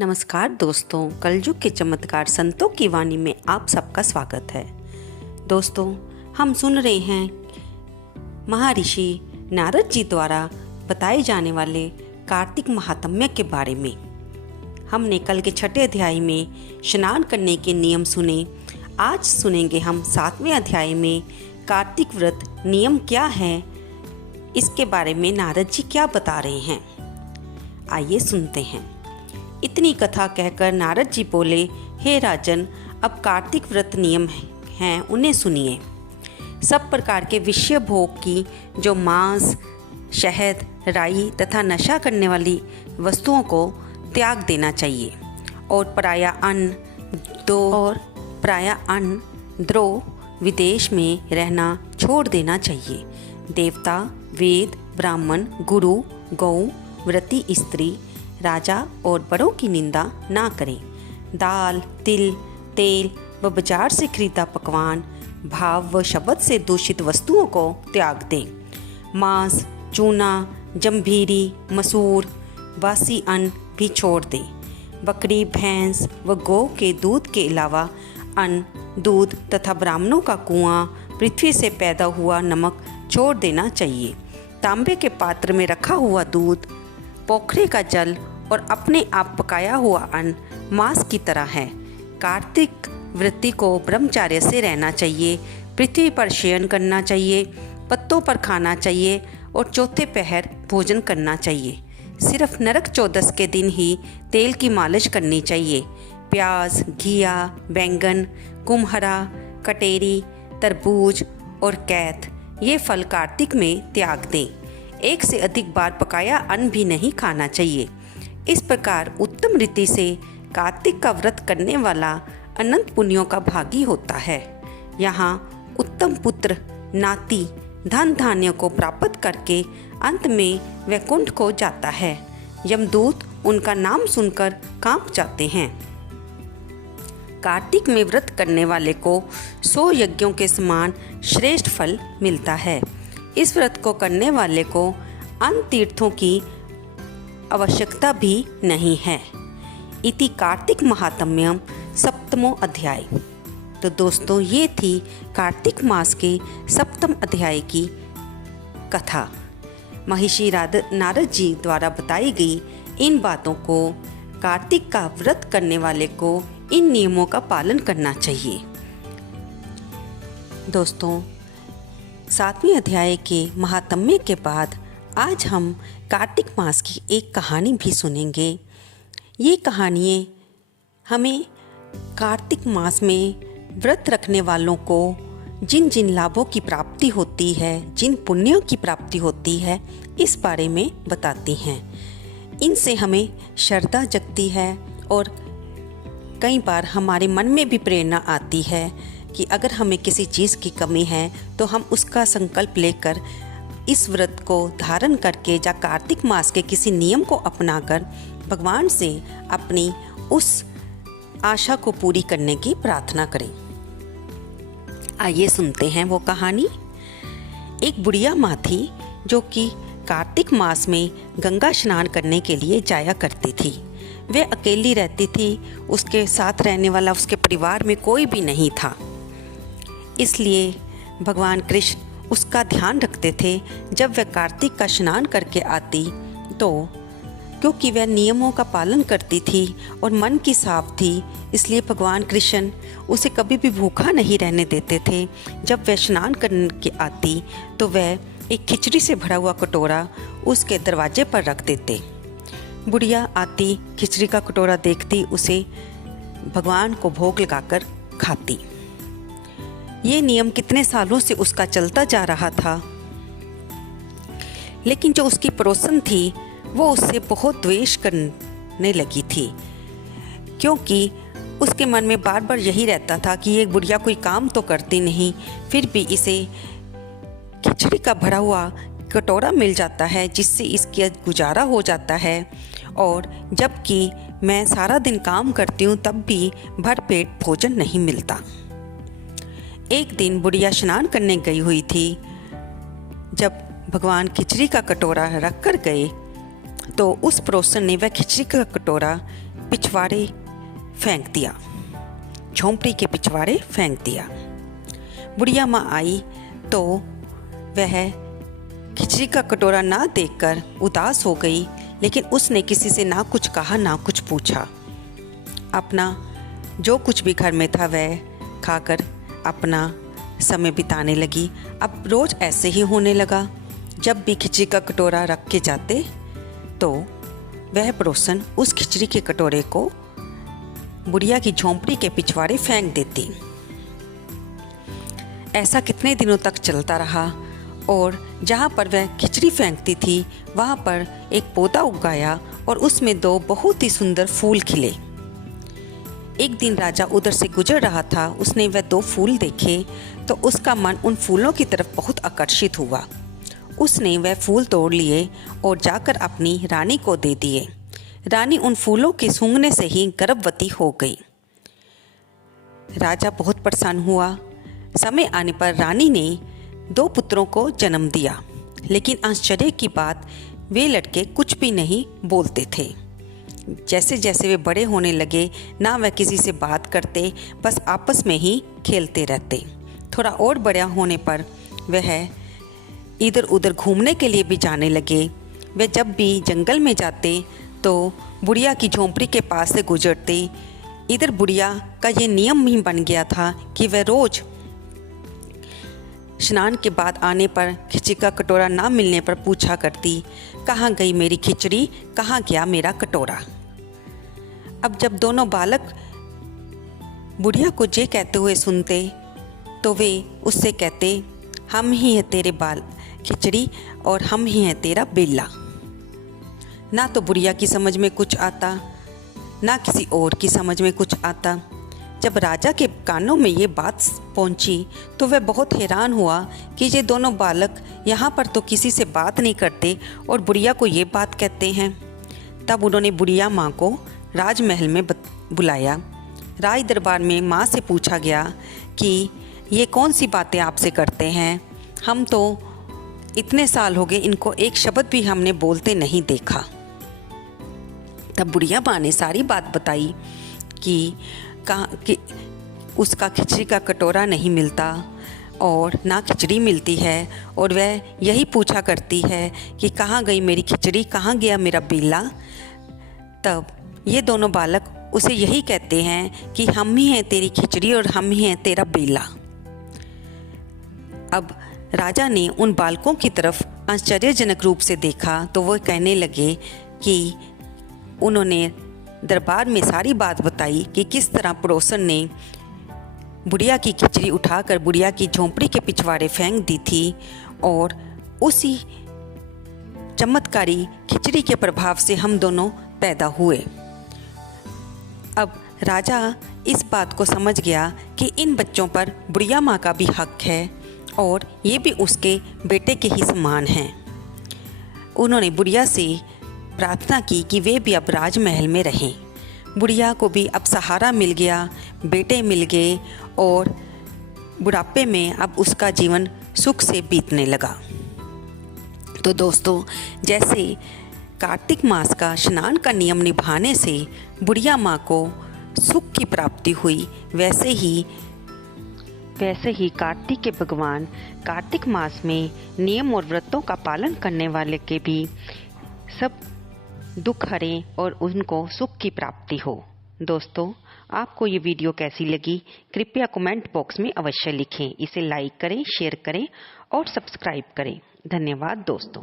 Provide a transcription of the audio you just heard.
नमस्कार दोस्तों, कलयुग के चमत्कार संतों की वाणी में आप सबका स्वागत है। दोस्तों, हम सुन रहे हैं महर्षि नारद जी द्वारा बताए जाने वाले कार्तिक महात्म्य के बारे में। हमने कल के 6वें अध्याय में स्नान करने के नियम सुने। आज सुनेंगे हम 7वें अध्याय में कार्तिक व्रत नियम क्या है, इसके बारे में नारद जी क्या बता रहे हैं। आइए सुनते हैं। इतनी कथा कहकर नारद जी बोले, हे राजन, अब कार्तिक व्रत नियम हैं उन्हें सुनिए। सब प्रकार के विषय भोग की जो मांस, शहद, राई तथा नशा करने वाली वस्तुओं को त्याग देना चाहिए और पराया अन्न द्रोह विदेश में रहना छोड़ देना चाहिए। देवता, वेद, ब्राह्मण, गुरु, गौ, व्रती स्त्री, राजा और बड़ों की निंदा ना करें। दाल, तिल, तेल व बाजार से खरीदा पकवान, भाव व शब्द से दूषित वस्तुओं को त्याग दें। मांस, चूना, जंभीरी, मसूर, बासी अन्न भी छोड़ दें। बकरी, भैंस व गौ के दूध के अलावा अन्न, दूध तथा ब्राह्मणों का कुआं, पृथ्वी से पैदा हुआ नमक छोड़ देना चाहिए। तांबे के पात्र में रखा हुआ दूध, पोखरे का जल और अपने आप पकाया हुआ अन्न मांस की तरह है। कार्तिक व्रती को ब्रह्मचर्य से रहना चाहिए। पृथ्वी पर शयन करना चाहिए, पत्तों पर खाना चाहिए और चौथे पहर भोजन करना चाहिए। सिर्फ नरक चौदस के दिन ही तेल की मालिश करनी चाहिए। प्याज, घिया, बैंगन, कुम्हरा, कटेरी, तरबूज और कैथ ये फल कार्तिक में त्याग दें। एक से अधिक बार पकाया अन्न भी नहीं खाना चाहिए। इस प्रकार उत्तम रीति से कार्तिक का व्रत करने वाला अनंत पुण्यों का भागी होता है। यहाँ उत्तम पुत्र, नाती, धन धान्य को प्राप्त करके अंत में वैकुंठ को जाता है। यमदूत उनका नाम सुनकर कांप जाते हैं। कार्तिक में व्रत करने वाले को 100 यज्ञों के समान श्रेष्ठ फल मिलता है। इस व्रत को करने वाले को अन्य तीर्थों की आवश्यकता भी नहीं है। इति कार्तिक महात्म्यम 7वां अध्याय। तो दोस्तों, ये थी कार्तिक मास के 7वें अध्याय की कथा। महर्षि नारद जी द्वारा बताई गई इन बातों को कार्तिक का व्रत करने वाले को इन नियमों का पालन करना चाहिए। दोस्तों, 7वें अध्याय के महात्म्य के बाद आज हम कार्तिक मास की एक कहानी भी सुनेंगे। ये कहानियाँ हमें कार्तिक मास में व्रत रखने वालों को जिन जिन लाभों की प्राप्ति होती है, जिन पुण्यों की प्राप्ति होती है, इस बारे में बताती हैं। इनसे हमें श्रद्धा जगती है और कई बार हमारे मन में भी प्रेरणा आती है कि अगर हमें किसी चीज़ की कमी है तो हम उसका संकल्प लेकर इस व्रत को धारण करके या कार्तिक मास के किसी नियम को अपनाकर भगवान से अपनी उस आशा को पूरी करने की प्रार्थना करें। आइए सुनते हैं वो कहानी। एक बुढ़िया माँ थी जो कि कार्तिक मास में गंगा स्नान करने के लिए जाया करती थी। वह अकेली रहती थी, उसके साथ रहने वाला उसके परिवार में कोई भी नहीं था। इसलिए भगवान कृष्ण उसका ध्यान रखते थे। जब वह कार्तिक का स्नान करके आती तो क्योंकि वह नियमों का पालन करती थी और मन की साफ थी, इसलिए भगवान कृष्ण उसे कभी भी भूखा नहीं रहने देते थे। जब वह स्नान करके आती तो वह एक खिचड़ी से भरा हुआ कटोरा उसके दरवाजे पर रख देते। बुढ़िया आती, खिचड़ी का कटोरा देखती, उसे भगवान को भोग लगाकर खाती। ये नियम कितने सालों से उसका चलता जा रहा था, लेकिन जो उसकी पड़ोसन थी वो उससे बहुत द्वेष करने लगी थी, क्योंकि उसके मन में बार बार यही रहता था कि ये बुढ़िया कोई काम तो करती नहीं, फिर भी इसे खिचड़ी का भरा हुआ कटोरा मिल जाता है जिससे इसका गुजारा हो जाता है, और जबकि मैं सारा दिन काम करती हूँ तब भी भरपेट भोजन नहीं मिलता। एक दिन बुढ़िया स्नान करने गई हुई थी। जब भगवान खिचड़ी का कटोरा रख कर गए तो उस पड़ोसन ने वह खिचड़ी का कटोरा पिछवाड़े फेंक दिया, झोंपड़ी के पिछवाड़े फेंक दिया। बुढ़िया माँ आई तो वह खिचड़ी का कटोरा ना देखकर उदास हो गई, लेकिन उसने किसी से ना कुछ कहा ना कुछ पूछा। अपना जो कुछ भी घर में था वह खाकर अपना समय बिताने लगी। अब रोज़ ऐसे ही होने लगा। जब भी खिचड़ी का कटोरा रख के जाते तो वह पड़ोसन उस खिचड़ी के कटोरे को बुढ़िया की झोंपड़ी के पिछवाड़े फेंक देती। ऐसा कितने दिनों तक चलता रहा और जहाँ पर वह खिचड़ी फेंकती थी वहाँ पर एक पौधा उगाया और उसमें 2 बहुत ही सुंदर फूल खिले। एक दिन राजा उधर से गुजर रहा था, उसने वह 2 फूल देखे तो उसका मन उन फूलों की तरफ बहुत आकर्षित हुआ। उसने वह फूल तोड़ लिए और जाकर अपनी रानी को दे दिए। रानी उन फूलों के सूंघने से ही गर्भवती हो गई। राजा बहुत प्रसन्न हुआ। समय आने पर रानी ने 2 पुत्रों को जन्म दिया, लेकिन आश्चर्य की बात वे लड़के कुछ भी नहीं बोलते थे। जैसे जैसे वे बड़े होने लगे ना वह किसी से बात करते, बस आपस में ही खेलते रहते। थोड़ा और बड़ा होने पर वह इधर उधर घूमने के लिए भी जाने लगे। वे जब भी जंगल में जाते तो बुढ़िया की झोंपड़ी के पास से गुजरते। इधर बुढ़िया का ये नियम ही बन गया था कि वह रोज़ स्नान के बाद आने पर खिचड़ी का कटोरा ना मिलने पर पूछा करती, कहाँ गई मेरी खिचड़ी, कहाँ गया मेरा कटोरा। अब जब दोनों बालक बुढ़िया को जे कहते हुए सुनते तो वे उससे कहते, हम ही है तेरे बाल खिचड़ी और हम ही हैं तेरा बेला। ना तो बुढ़िया की समझ में कुछ आता ना किसी और की समझ में कुछ आता। जब राजा के कानों में ये बात पहुंची तो वह बहुत हैरान हुआ कि ये दोनों बालक यहाँ पर तो किसी से बात नहीं करते और बुढ़िया को ये बात कहते हैं। तब उन्होंने बुढ़िया माँ को राजमहल में बुलाया। राज दरबार में माँ से पूछा गया कि ये कौन सी बातें आपसे करते हैं, हम तो इतने साल हो गए इनको एक शब्द भी हमने बोलते नहीं देखा। तब बुढ़िया माँ ने सारी बात बताई कि उसका खिचड़ी का कटोरा नहीं मिलता और ना खिचड़ी मिलती है और वह यही पूछा करती है कि कहाँ गई मेरी खिचड़ी, कहाँ गया मेरा बेला। तब ये दोनों बालक उसे यही कहते हैं कि हम ही हैं तेरी खिचड़ी और हम ही हैं तेरा बेला। अब राजा ने उन बालकों की तरफ आश्चर्यजनक रूप से देखा तो वो कहने लगे कि उन्होंने दरबार में सारी बात बताई कि किस तरह पड़ोसन ने बुढ़िया की खिचड़ी उठाकर बुढ़िया की झोंपड़ी के पिछवाड़े फेंक दी थी और उसी चमत्कारी खिचड़ी के प्रभाव से हम दोनों पैदा हुए। अब राजा इस बात को समझ गया कि इन बच्चों पर बुढ़िया माँ का भी हक है और ये भी उसके बेटे के ही समान हैं। उन्होंने बुढ़िया से प्रार्थना की कि वे भी अब राजमहल में रहें। बुढ़िया को भी अब सहारा मिल गया, बेटे मिल गए और बुढ़ापे में अब उसका जीवन सुख से बीतने लगा। तो दोस्तों, जैसे कार्तिक मास का स्नान का नियम निभाने से बुढ़िया माँ को सुख की प्राप्ति हुई, वैसे ही कार्तिक के भगवान कार्तिक मास में नियम और व्रतों का पालन करने वाले के भी सब दुख हरें और उनको सुख की प्राप्ति हो। दोस्तों, आपको ये वीडियो कैसी लगी कृपया कमेंट बॉक्स में अवश्य लिखें। इसे लाइक करें, शेयर करें और सब्सक्राइब करें। धन्यवाद दोस्तों।